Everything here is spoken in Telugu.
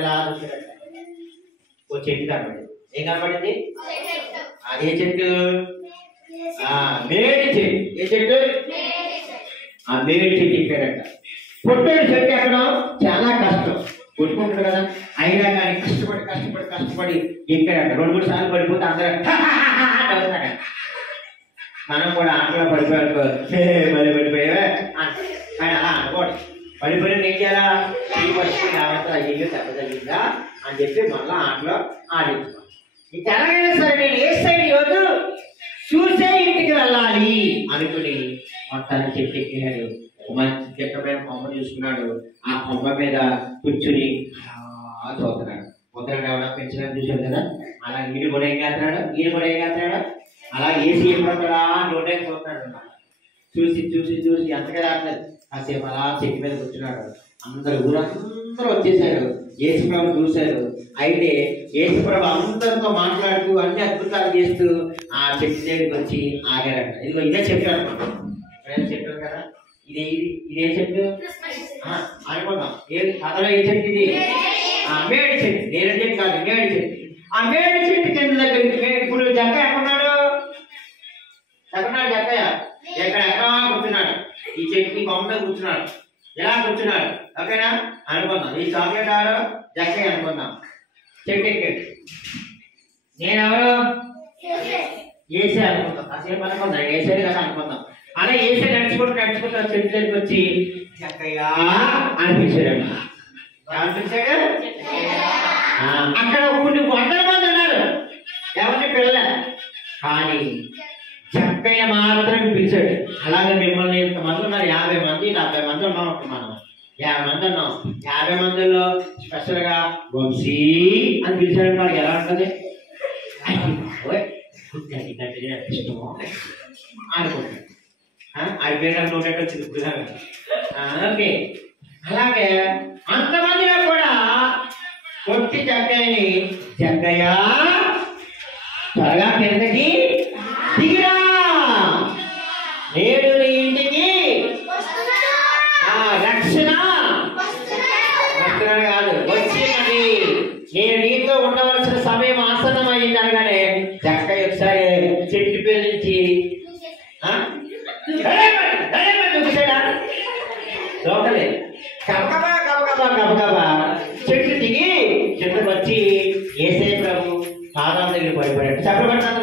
ఎలా చూసాడట ఓ చెట్టు కనబడింది. ఏం కనబడింది? అదే చెట్టు మేడి చెట్టు. ఏ చెట్టు? ఆ మేడి చెట్టు ఎక్కాడట. పొట్టేడు చెట్టు ఎక్కడం చాలా కష్టం, కొట్టుకుంటాడు కదా, అయినా కానీ కష్టపడి కష్టపడి కష్టపడి ఎక్కాడట. 2-3 సార్లు పడిపోతే అందరూ అవుతాడు. మనం కూడా ఆటలో పడిపోయాడు, మరి పడిపోయావే కానీ అలా అనుకోండి. పడిపోయిన ఏం చేయాలా? ఈ పరిస్థితి కావచ్చు, అయ్యో దెబ్బ తగ్గిందా అని చెప్పి మళ్ళీ ఆటలో ఆడించుకోవాలి. ఇంకా ఎలాగైనా సరే నేను ఏ సైడ్ ఈరోజు చూసే ఇంటికి వెళ్ళాలి అనుకుని మొత్తాన్ని చెట్టు ఎక్కినాడు. మంచి చెట్టమైన కొమ్మ చూసుకున్నాడు. ఆ కొమ్మ మీద కూర్చుని చూస్తున్నాడు. పొద్దున ఎవడో పెంచడానికి చూసాడు కదా, అలా ఈడు కూడా ఏం చేస్తున్నాడు, అలా ఏసీ ఎప్పుడొస్తాడా నోటే చూస్తున్నాడు అన్నమాట. చూసి చూసి చూసి ఎంతగా రావట్లేదు. కాసేపు అలా చెట్టు మీద కూర్చున్నాడు. ఊరందరూ వచ్చేసారు, యేసుప్రభు చూశారు. అయితే యేసుప్రభు అందరితో మాట్లాడుతూ అన్ని అద్భుతాలు చేస్తూ ఆ చెట్టు దగ్గరికి వచ్చి ఆగారంట. ఇదిగో ఇదే చెట్టు అనమాట. చెప్పారు కదా, ఇదే చెట్టు అనుకున్నాం. కథలో ఏ చెట్టు ఇది? మేడి చెట్టు. నేను చెట్టు కాదు, మేడి చెట్టు. ఆ మేడి చెట్టు కింద దగ్గర ఇప్పుడు జక్కయ్య ఎక్కడున్నాడు? జక్కయ్య ఎక్కడో కూర్చున్నాడు. ఈ చెట్టుకి కొమ్మ కూర్చున్నాడు, ఎలా కూర్చున్నాడు. ఓకేనా అనుకుందాం. ఈ చాక్లెట్ ఆరో జక్కయ్య అనుకుందాం. చెట్టు ఎక్కాడు. నేనెవరు? ఏసే అనుకుందాం. కాసేపు అనుకుందాం, ఏసేది కదా అనుకుందాం. అలా ఏసే నడుచుకుంటూ చెట్టు దగ్గరికి వచ్చి జక్కయ్య అనిపించాడు. ఏమనిపించాడు? అక్కడ కొన్ని 100 మంది ఉన్నారు, ఎవరిని పిల్లలే. కానీ జక్కయ్య మాత్రం పిలిచాడు. అలాగే మిమ్మల్ని ఇంతమంది ఉన్నారు, 50 మంది 70 మంది ఉన్నాం. మనం 50 మంది ఉన్నాం. 50 మందిలో స్పెషల్ గా వంశీ అని పిలిచాడు. వాడికి ఎలా ఉంటుంది? ఇష్టమో అనుకుంటాడు. అది పేరు నోటెట్ వచ్చింది. ఓకే, అలాగే అంతమందిలో కూడా కొట్టి జక్కయ్యని, జక్కయ్య త్వరగా కిందకి దిగిరా, నేడు నీ ఇంటికి రక్షణ వస్తున్నాడు కాదు, వచ్చినది. నేను నీతో ఉండవలసిన సమయం ఆసన్నమైంది అనగానే జక్కయ్య ఒకసారి చెట్టు పేరు నుంచి లోకలే గబగబా గబగబా గబగబా చెట్టు దిగి కిందకు వచ్చి యేసయ్య ప్రభు పాదాల దగ్గర పడిపోయాడు. చెప్పబడతాను.